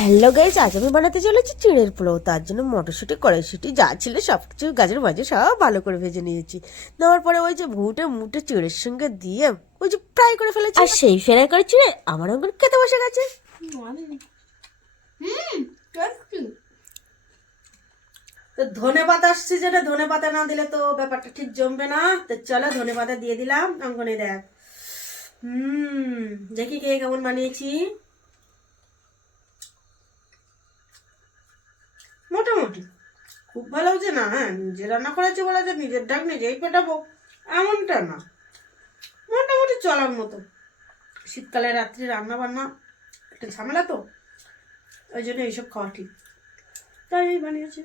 Hello guys, আজ আমি বানাতে চলেছি চিড়ের পোলাও। তার জন্য মটরশুঁটি, কড়াইশুঁটি যা ছিল সব কিছু, গাজর মাঝে সব ভালো করে ভেজে নিয়েছি। নেওয়ার পরে ওই যে ভুটে মুটে চিড়ের সঙ্গে দিয়ে ওই যে ফ্রাই করে ফেলেছি। আর সেই ফ্রাই করে চিড়ে আমার অঙ্কুর খেতে বসে গেছে। তো ধনে পাতা সিজনে ধনে পাতা না দিলে তো ব্যাপারটা ঠিক জমবে না। তো চলো ধনে পাতা দিয়ে দিলাম। অঙ্কনে দেখ, দেখি কে কেমন বানিয়েছি। মোটামুটি খুব ভালো হচ্ছে না। হ্যাঁ, নিজে রান্না করেছে বলে যে নিজের ডাক নিজেই পেটাবো এমনটা না, মোটামুটি চলার মতো। শীতকালে রাত্রি রান্না বান্না একটা ঝামেলা, তো ওই জন্য এইসব খাওয়া ঠিক, তাই এই বানিয়েছি।